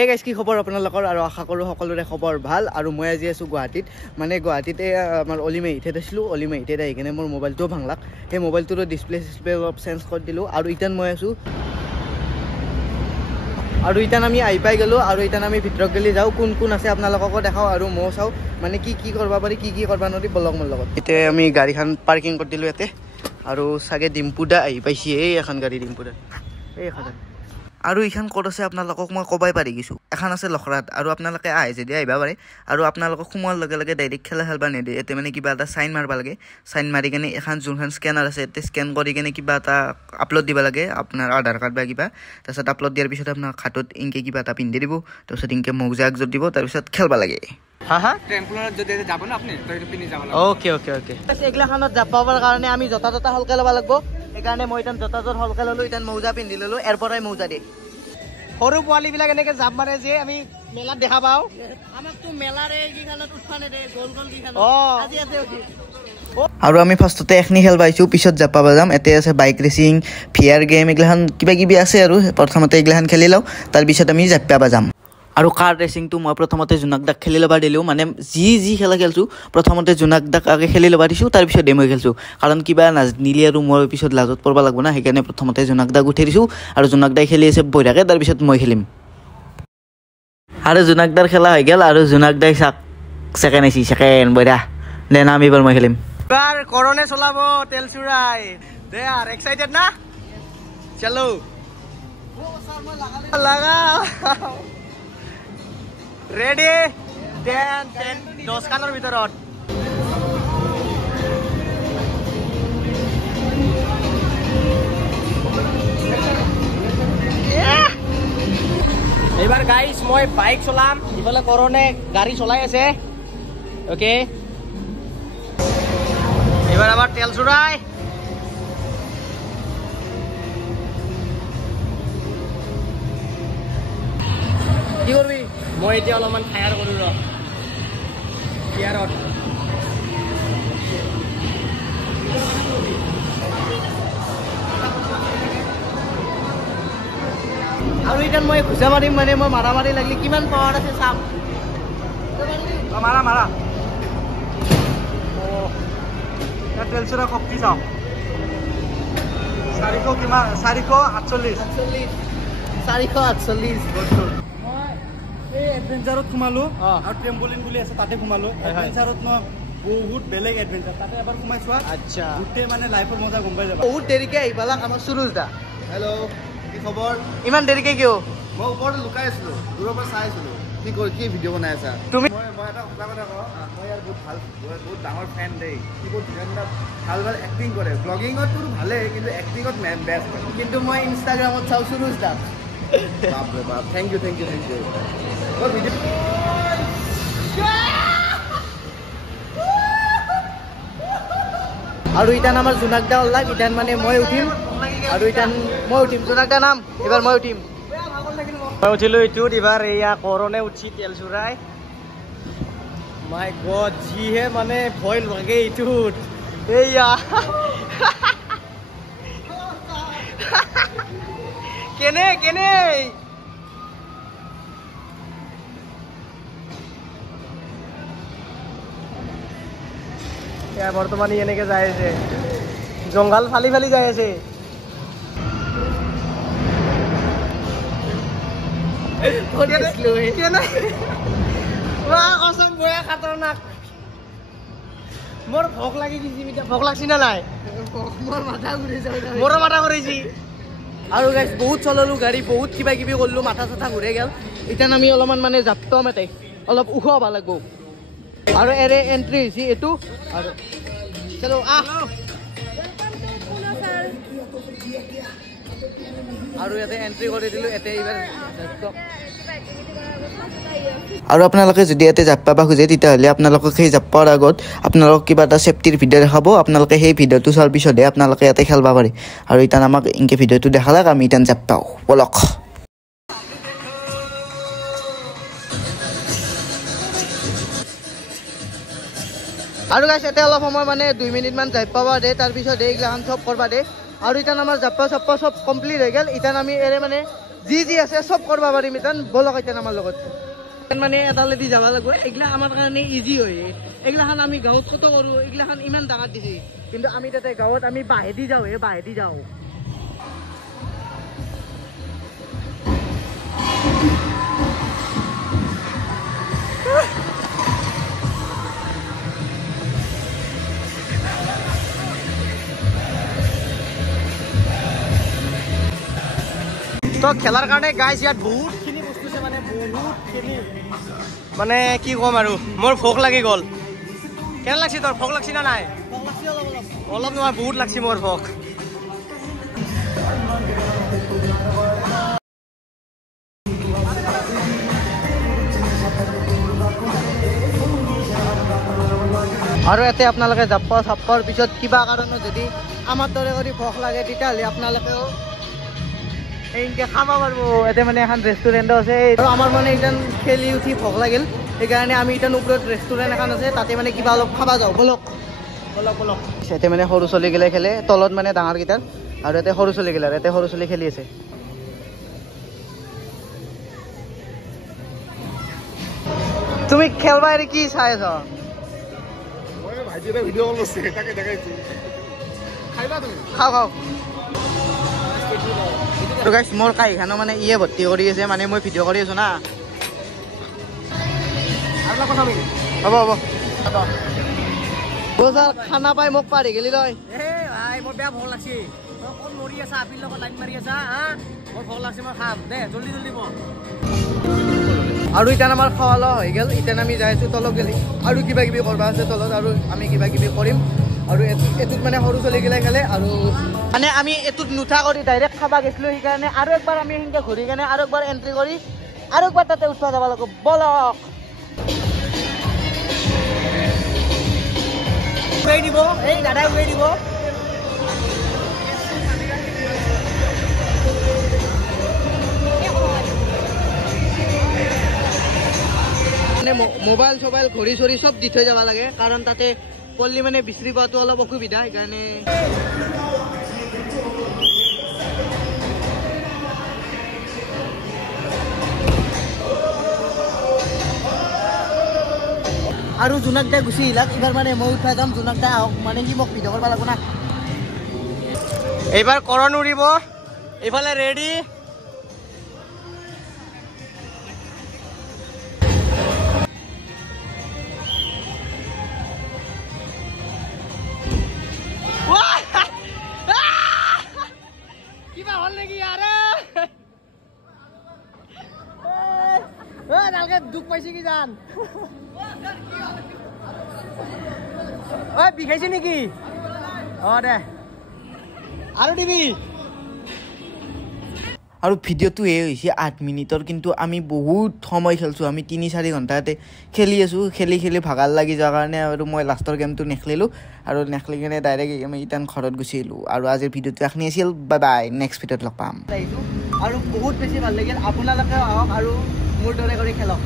এই গাইজ কি খবৰ আপোনালোকৰ আৰু আশা কৰোঁ সকলোৰে খবৰ ভাল আৰু মই আজি আছোঁ গুৱাহাটীত মানে গুৱাহাটীতে আমাৰ অলিমাইথেত আছিলোঁ অলিমাইথেত আহি কিনে মোৰ মোবাইলটোও ভাঙলাক সেই মোবাইলটোৰো ডিছপ্লে অলপ চেঞ্জ কৰি দিলোঁ আৰু ইতান মই আছোঁ আৰু ইতান আমি আহি পাই গ'লোঁ আৰু ইতান আমি ভিতৰত গেলি যাওঁ কোন কোন আছে আপোনালোককো দেখাওঁ আৰু ময়ো চাওঁ মানে কি কৰিব পাৰি কি কৰিব নোৱাৰি বলক মোৰ লগত এতিয়া আমি গাড়ীখন পাৰ্কিং কৰি দিলোঁ ইয়াতে আৰু চাগে ডিম্পুদা আহি পাইছে এই এখন গাড়ী ডিম্পুদা এই এখন আৰু এইখন ক'ত আছে আপোনালোকক মই ক'বাই পাৰি গৈছোঁ এখন আছে লখৰাত আৰু আপোনালোকে আহে যদি আহিব পাৰে আৰু আপোনালোকক সোমোৱাৰ লগে লগে ডাইৰেক্ট খেলিব নিদিয়ে ইয়াতে মানে কিবা এটা চাইন মাৰিব লাগে চাইন মাৰি কিনে এখন যোনখন স্কেনাৰ আছে ইয়াতে স্কেন কৰি কিনে কিবা এটা আপলোড দিব লাগে আপোনাৰ আধাৰ কাৰ্ড বা কিবা তাৰপিছত আপলোড দিয়াৰ পিছত আপোনাৰ হাতত ইনকে কিবা এটা পিন্ধি দিব তাৰপিছত ইনকে মৌজা একযোৰ দিব তাৰপিছত খেলিব লাগে ট্ৰেম্পোলিনত যদি যাব না আপুনি তইটো পিনি যাব লাগে ওকে এইগিলাখনত জাপ পাবৰ কাৰণে আমি জোতা হলকে ল'ব লাগিব সেইকাৰণে মই ইতান জোতাযোৰ হলকে ল'লোঁ ইতান মৌজা পিন্ধি ল'লোঁ ইয়াৰ পৰাই মৌজা দিয়ে সৰু পোৱালীবিলাক এনেকৈ জাপ মাৰে যে আমি মেলাত দেখা পাওঁ আমাকতো মেলাৰে এইকেইখনত উঠবা নেদে গ'ল কেইখনত আজি আছে আৰু আমি ফাৰ্ষ্টতে এখনি খেল পাইছোঁ পিছত জাপ পাব যাম ইয়াতে আছে বাইক ৰেচিং ফিয়াৰ গেম এইগিলাখন কিবা কিবি আছে আৰু প্ৰথমতে এইগিলাখন খেলি লওঁ তাৰপিছত আমি জাপ পাব যাম আৰু কাৰ ৰেচিংটো মই প্ৰথমতে জোনাক দাক খেলি ল'ব দিলোঁ মানে যি খেলা খেলিছোঁ প্ৰথমতে জোনাক দাক আগে খেলি ল'ব দিছোঁ তাৰপিছত মই খেলিছোঁ কাৰণ কিবা নাজানিলে আৰু মই পিছত লাজত পৰিব লাগিব না সেইকাৰণে প্ৰথমতে জোনাক দাক উঠাই দিছোঁ আৰু জোনাক দাই খেলি আছে বঢ়িয়াকৈ তাৰপিছত মই খেলিম আৰু জোনাক দাৰ খেলা হৈ গ'ল আৰু জোনাক দাই ছেকেণ্ড আহিছে ছেকেণ্ড বঢ়িয়া দেন আমি এবাৰ মই খেলিম এবাৰ কৰনে চলাব তেল চুৰাই দে আৰ এক্সাইটেড না চলো লাগা ৰেডি 10 কানৰ ভিতৰত এইবাৰ গাইজ মই বাইক চলাম ইফালে কৰনে গাড়ী চলাই আছে অ'কে এইবাৰ আমাৰ তেল চুৰাই কি কৰবি মই এতিয়া অলপমান ফায়াৰ কৰোঁ ৰ ফায়াৰত আৰু এতিয়া মই ঘুচা মাৰিম মানে মই মাৰি লাগিলে কিমান পাৱাৰ আছে চাম মাৰা তেল চুৰা শক্তি চাওঁ 400 কিমান 448 এই এডভেঞ্চাৰত সোমালো আৰু ট্ৰেম্পলিন বুলি আছে তাতে সোমালো এডভেঞ্চাৰত মই বহুত বেলেগ এডভেঞ্চাৰ তাতে এবাৰ সোমাই চোৱা আচ্ছা গোটেই মানে লাইফৰ মজা গম পাই যাবা বহুত দেৰিকে আহি পালাক আমাৰ সুৰুজ দা হেল্ল' কি খবৰ ইমান দেৰিকে কিয় মই ওপৰত লুকাই আছিলো দূৰৰ পৰা চাই আছিলো কি ভিডিঅ' বনাই আছা তুমি মই এটা সঁচা কথা কওঁ মই ইয়াৰ বহুত ডাঙৰ ফেন দেই কি বহুত ধুনীয়া ভাল এক্টিং কৰে ব্লগিঙততো ভালেই কিন্তু এক্টিঙত বেষ্ট কিন্তু মই ইনষ্টাগ্ৰামত চাওঁ সুৰুজ দা বাপৰে বাপ থেংক ইউ আৰু ইটান আমাৰ জোনাক দা ওলাক ইটান মানে মই উঠিম আৰু ইটান মই উঠিম জোনাক দা নাম এবাৰ মই উঠিম মই উঠিলো এইটোত এবাৰ এয়া কৰনে উঠি তেল চুৰাই মাই গড যিহে মানে ভয় লাগে এইটোত এয়া কেনে বৰ্তমান এনেকে যাই আছে জংঘল ফালি যাই আছে মোৰ ভোক লাগি গৈছে ভোক লাগছি না নাই মোৰো মাথা ঘূৰিছি আৰু গাইজ বহুত চলালোঁ গাড়ী বহুত কিবা কিবি কৰিলোঁ মাথা চাথা ঘূৰে গ'ল এতিয়া আমি অলপমান মানে জাপটাম এটাই অলপ ওখ হ'ব লাগিব আৰু এৰে এণ্ট্ৰি হৈছে এইটো আৰু চলো আৰু ইয়াতে এণ্ট্ৰি কৰি দিলোঁ ইয়াতে এইবাৰ আৰু আপোনালোকে যদি ইয়াতে জাপ পাব খোজে তেতিয়াহ'লে আপোনালোকক সেই জাপ পোৱাৰ আগত আপোনালোকক কিবা এটা চেফটিৰ ভিডিঅ' দেখাব আপোনালোকে সেই ভিডিঅ'টো চোৱাৰ পিছতহে আপোনালোকে ইয়াতে খেলিব পাৰে আৰু ইতান আমাক ইনকে ভিডিঅ'টো দেখালাক আমি ইতান জাপ পাওঁ বলক আৰু গাইছ এতিয়া অলপ সময় মানে 2 মিনিটমান জাপ পাবা দে তাৰপিছত এইগিলাখন চব কৰবা দে আৰু ইতান আমাৰ জাপ্পা চাপ্পা চব কমপ্লিট হৈ গ'ল ইতান আমি এৰে মানে যি আছে চব কৰিব পাৰিম ইতান বলক ইতান আমাৰ লগত মানে এডালেদি যাব লাগিব এইগিলা আমাৰ কাৰণে ইজি হয় এইগিলাখান আমি গাঁৱত কত কৰোঁ এইগিলাখান ইমান ডাঙৰ দিছে কিন্তু আমি তাতে গাঁৱত আমি বাহেদি যাওঁ বাহেদি যাওঁ তো খেলাৰ কাৰণে গাইজ ইয়াত বহুতখিনি বস্তু আছে মানে বহুতখিনি মানে কি ক'ম আৰু মোৰ ভোক লাগি গ'ল কেনে লাগছি তোৰ ভোক লাগছি না নাই অলপ নহয় বহুত লাগছি মোৰ ভোক আৰু ইয়াতে আপোনালোকে চাপৰ পিছত কিবা কাৰণত যদি আমাৰ দৰে কৰি ভোক লাগে তেতিয়াহ'লে আপোনালোকেও এনেকৈ খাব পাৰিব ইয়াতে মানে এখন ৰেষ্টুৰেণ্টো আছে আৰু আমাৰ মানে ইতান খেলি উঠি ভোক লাগিল সেইকাৰণে আমি ইতান ওপৰত ৰেষ্টুৰেণ্ট এখন আছে তাতে মানে কিবা অলপ খাব যাওঁ বলক ইয়াতে মানে সৰু ছোৱালীগিলাই খেলে তলত মানে ডাঙৰকেইটাৰ আৰু ইয়াতে সৰু ছোৱালীগিলাৰ ইয়াতে সৰু ছোৱালী খেলি আছে তুমি খেলবা এৰি কি চাই আছ খাওঁ মোৰ কাহিখানো মানে ইয়ে ভৰ্তি কৰি আছে মানে মই ভিডিঅ' কৰি আছো না হ'ব খানা পাই মোক পাৰি গেলি তই ভাই মোৰ বেয়া ভোক লাগছি তই ক'ত মৰি আছা আপিৰ লগত লাইন মাৰি আছা মোৰ ভোক লাগছি মই খাম দে জল্দি আৰু ইতান আমাৰ খোৱা লোৱা হৈ গ'ল ইতান আমি যাই আছো তলত গেলি আৰু কিবা কিবি কৰিব আছে তলত আৰু আমি কিবা কিবি কৰিম আৰু এইটোত মানে সৰু ছোৱালীগিলাই খেলে আৰু মানে আমি এইটোত নুঠা কৰি ডাইৰেক্ট খাব গৈছিলোঁ সেইকাৰণে আৰু একবাৰ আমি সেনেকৈ ঘূৰি কেনে আৰু একবাৰ এণ্ট্ৰি কৰি আৰু একবাৰ তাতে উঠোৱা যাব লাগিব বলক দিব এই দাদাই উলিয়াই দিব মানে মোবাইল চবাইল ঘড়ী চৰি চব দি থৈ যাব লাগে কাৰণ তাতে পল্লি মানে বিচৰি পোৱাটো অলপ অসুবিধা সেইকাৰণে আৰু জোনাক দাই গুচি আহিলাক এইবাৰ মানে মই উঠাই যাম জোনাক দাই আহক মানে সি মোক ভিডিঅ' কৰিব লাগিব না এইবাৰ কৰণ উৰিব এইফালে ৰেডি কিবা হ'ল নেকি আৰে নালকে দুখ পাইছে কি জান বিষাইছে নেকি দে আৰু দিবি আৰু ভিডিঅ'টো এই হৈছে 8 মিনিটৰ কিন্তু আমি বহুত সময় খেলছোঁ আমি 3-4 ঘণ্টা ইয়াতে খেলি আছোঁ খেলি ভাগাৰ লাগি যোৱাৰ কাৰণে আৰু মই লাষ্টৰ গেমটো নেখেলিলোঁ আৰু নেখেলি কিনে ডাইৰেক্ট আমি ইটান ঘৰত গুচি আহিলোঁ আৰু আজিৰ ভিডিঅ'টো এইখিনি আছিল বাই বাই নেক্সট ভিডিঅ'ত লগ পাম আৰু বহুত বেছি ভাল লাগিল আপোনালোকে আহক আৰু মোৰ দৰে কৰি খেলক